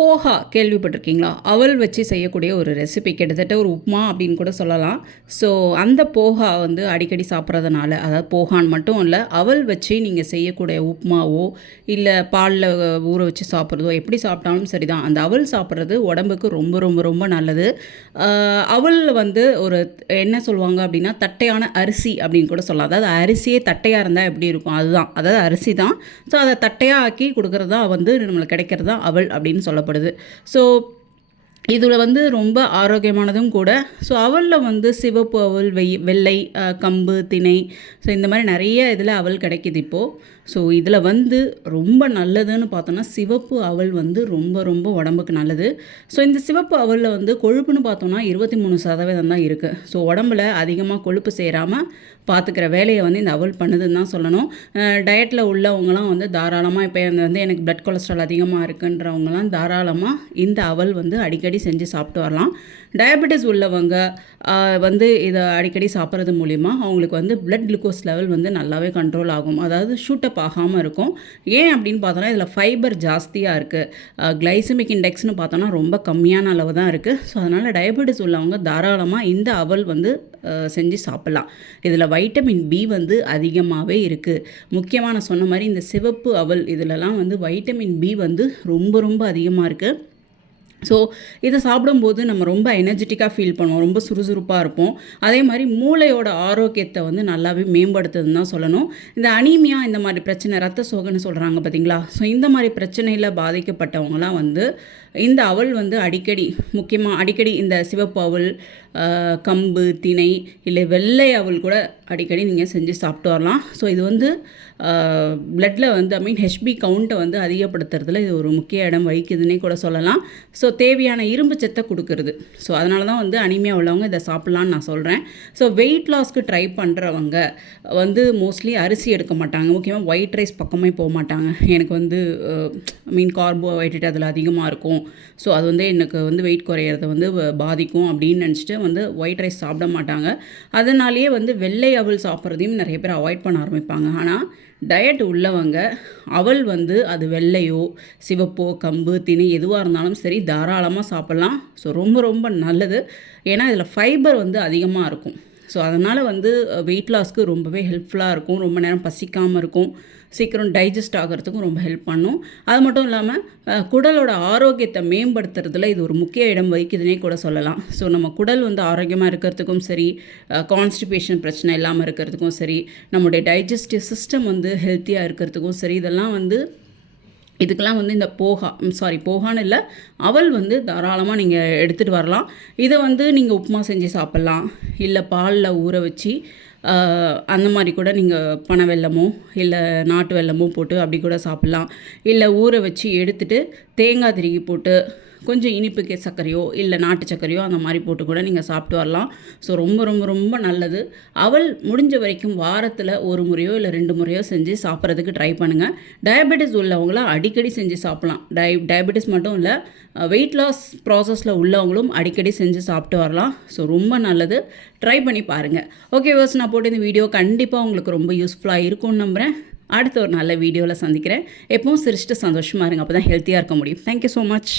போஹா கேள்விப்பட்டிருக்கீங்களா? அவள் வச்சு செய்யக்கூடிய ஒரு ரெசிபி கிட்டத்தட்ட ஒரு உப்புமா அப்படின்னு கூட சொல்லலாம். ஸோ அந்த போஹா வந்து அடிக்கடி சாப்பிட்றதுனால அதாவது போகான்னு மட்டும் இல்லை அவள் வச்சு நீங்கள் செய்யக்கூடிய உப்புமாவோ இல்லை பாலில் ஊற வச்சு சாப்பிட்றதோ எப்படி சாப்பிட்டாலும் சரிதான். அந்த அவள் சாப்பிட்றது உடம்புக்கு ரொம்ப ரொம்ப ரொம்ப நல்லது. அவள் வந்து ஒரு என்ன சொல்லுவாங்க அப்படின்னா தட்டையான அரிசி அப்படின்னு கூட சொல்லலாம். அதாவது அரிசியே தட்டையாக இருந்தால் எப்படி இருக்கும்? அதுதான். அதாவது அரிசி தான் ஸோ அதை தட்டையாக ஆக்கி கொடுக்குறதா வந்து நம்மளுக்கு கிடைக்கிறது தான் அப்படின்னு அப்படின்னு சொல்லப்படுது ஸோ இதில் வந்து ரொம்ப ஆரோக்கியமானதும் கூட. ஸோ அவலில் வந்து சிவப்பு அவல் வெய் வெள்ளை கம்பு திணை. ஸோ இந்த மாதிரி நிறைய இதில் அவல் கிடைக்குது இப்போது ஸோ இதில் வந்து ரொம்ப நல்லதுன்னு பார்த்தோன்னா சிவப்பு அவல் வந்து ரொம்ப ரொம்ப உடம்புக்கு நல்லது. ஸோ இந்த சிவப்பு அவலில் வந்து கொழுப்புன்னு பார்த்தோன்னா இருபத்தி மூணு சதவீதம் தான் இருக்குது ஸோ உடம்புல அதிகமாக கொழுப்பு சேராமல் பார்த்துக்கிற வேலையை வந்து இந்த அவல் பண்ணுதுன்னு தான் சொல்லணும். டயட்டில் உள்ளவங்களாம் வந்து தாராளமாக இப்போ வந்து எனக்கு பிளட் கொலஸ்ட்ரால் அதிகமாக இருக்குன்றவங்களாம் தாராளமாக இந்த அவல் வந்து அடிக்கடி செஞ்சு சாப்பிட்டு வரலாம். டயபெட்டிஸ் உள்ளவங்க வந்து இதை அடிக்கடி சாப்பிட்றது மூலிமா அவங்களுக்கு வந்து பிளட் குளுக்கோஸ் லெவல் வந்து நல்லாவே கண்ட்ரோல் ஆகும். அதாவது ஷூட்டப் ஆகாமல் இருக்கும். ஏன் அப்படின்னு பார்த்தோன்னா இதில் ஃபைபர் ஜாஸ்தியாக இருக்குது கிளைசமிக் இண்டெக்ஸ்னு பார்த்தோன்னா ரொம்ப கம்மியான அளவு தான் இருக்குது ஸோ அதனால் டயபெட்டிஸ் உள்ளவங்க தாராளமாக இந்த அவல் வந்து செஞ்சு சாப்பிட்லாம். இதில் வைட்டமின் பி வந்து அதிகமாகவே இருக்குது முக்கியமாக நான் சொன்ன மாதிரி இந்த சிவப்பு அவல் இதிலலாம் வந்து வைட்டமின் பி வந்து ரொம்ப ரொம்ப அதிகமாக இருக்குது ஸோ இதை சாப்பிடும்போது நம்ம ரொம்ப எனர்ஜெட்டிக்காக ஃபீல் பண்ணுவோம். ரொம்ப சுறுசுறுப்பாக இருப்போம். அதே மாதிரி மூளையோட ஆரோக்கியத்தை வந்து நல்லாவே மேம்படுத்துதுன்னு தான் சொல்லணும். இந்த அனீமியா இந்த மாதிரி பிரச்சனை ரத்த சோகன்னு சொல்கிறாங்க பார்த்தீங்களா ஸோ இந்த மாதிரி பிரச்சனையில் பாதிக்கப்பட்டவங்களாம் வந்து இந்த அவள் வந்து அடிக்கடி முக்கியமாக அடிக்கடி இந்த சிவப்பு அவள் கம்பு திணை இல்லை வெள்ளை அவள் கூட அடிக்கடி நீங்கள் செஞ்சு சாப்பிட்டு வரலாம். ஸோ இது வந்து பிளட்டில் வந்து ஐ மீன் ஹெச்பி கவுண்ட்டை வந்து அதிகப்படுத்துறதுல இது ஒரு முக்கிய இடம் வகிக்குதுன்னே கூட சொல்லலாம். ஸோ தேவையான இரும்பு சத்தை கொடுக்கறது. ஸோ அதனால தான் வந்து அனிமையாக உள்ளவங்க இதை சாப்பிட்லான்னு நான் சொல்கிறேன் ஸோ வெயிட் லாஸ்க்கு ட்ரை பண்ணுறவங்க வந்து மோஸ்ட்லி அரிசி எடுக்க மாட்டாங்க. முக்கியமாக ஒயிட் ரைஸ் பக்கமே போக மாட்டாங்க. எனக்கு வந்து ஐ மீன் கார்போஹைட்ரேட் அதில் அதிகமாக இருக்கும். ஸோ அது வந்து எனக்கு வந்து வெயிட் குறையிறத வந்து பாதிக்கும் அப்படின்னு நினச்சிட்டு வந்து ஒயிட் ரைஸ் சாப்பிட மாட்டாங்க. அதனாலேயே வந்து வெள்ளை அவல் சாப்பிட்றதையும் நிறைய பேர் அவாய்ட் பண்ண ஆரம்பிப்பாங்க. ஆனால் டயட் உள்ளவங்க அவல் வந்து அது வெள்ளையோ சிவப்போ கம்பு திணை எதுவாக இருந்தாலும் சரி தாராளமாக சாப்பிட்லாம். ஸோ ரொம்ப ரொம்ப நல்லது. ஏன்னா இதில் ஃபைபர் வந்து அதிகமாக இருக்கும். ஸோ அதனால் வந்து வெயிட் லாஸ்க்கு ரொம்பவே ஹெல்ப்ஃபுல்லாக இருக்கும். ரொம்ப நேரம் பசிக்காமல் இருக்கும். சீக்கிரம் டைஜஸ்ட் ஆகிறதுக்கும் ரொம்ப ஹெல்ப் பண்ணும். அது மட்டும் இல்லாமல் குடலோட ஆரோக்கியத்தை மேம்படுத்துறதுல இது ஒரு முக்கிய இடம் வகிக்குதுன்னே கூட சொல்லலாம். ஸோ நம்ம குடல் வந்து ஆரோக்கியமாக இருக்கிறதுக்கும் சரி கான்ஸ்டிபேஷன் பிரச்சனை இல்லாமல் இருக்கிறதுக்கும் சரி நம்முடைய டைஜஸ்டிவ் சிஸ்டம் வந்து ஹெல்த்தியாக இருக்கிறதுக்கும் சரி இதெல்லாம் வந்து இதுக்கெல்லாம் வந்து இந்த போகா சாரி போகான்னு இல்லை அவல் வந்து தாராளமாக நீங்கள் எடுத்துகிட்டு வரலாம். இதை வந்து நீங்கள் உப்புமா செஞ்சு சாப்பிட்லாம். இல்லை பாலில் ஊற வச்சு அந்த மாதிரி கூட நீங்கள் பனை வெல்லமோ இல்லை நாட்டு வெல்லமோ போட்டு அப்படி கூட சாப்பிட்லாம். இல்லை ஊற வச்சு எடுத்துட்டு தேங்காய் திருகி போட்டு கொஞ்சம் இனிப்புக்கு சர்க்கரையோ இல்லை நாட்டு சர்க்கரையோ அந்த மாதிரி போட்டு கூட நீங்கள் சாப்பிட்டு வரலாம். ஸோ ரொம்ப ரொம்ப ரொம்ப நல்லது. அவள் முடிஞ்ச வரைக்கும் வாரத்தில் ஒரு முறையோ இல்லை ரெண்டு முறையோ செஞ்சு சாப்பிட்றதுக்கு ட்ரை பண்ணுங்கள் டயபெட்டிஸ் உள்ளவங்களாம் அடிக்கடி செஞ்சு சாப்பிட்லாம். டய டயபெட்டிஸ் மட்டும் இல்லை வெயிட் லாஸ் ப்ராசஸில் உள்ளவங்களும் அடிக்கடி செஞ்சு சாப்பிட்டு வரலாம். ஸோ ரொம்ப நல்லது. ட்ரை பண்ணி பாருங்கள் ஓகே வர்ஸ் நான் போட்டு இந்த வீடியோ கண்டிப்பாக உங்களுக்கு ரொம்ப யூஸ்ஃபுல்லாக இருக்கும்னு நம்புகிறேன் அடுத்த ஒரு நல்ல வீடியோவில் சந்திக்கிறேன். எப்பவும் சிரிச்சிட்டு சந்தோஷமாக இருங்க. அப்போ தான் ஹெல்த்தியாக இருக்க முடியும். Thank you so much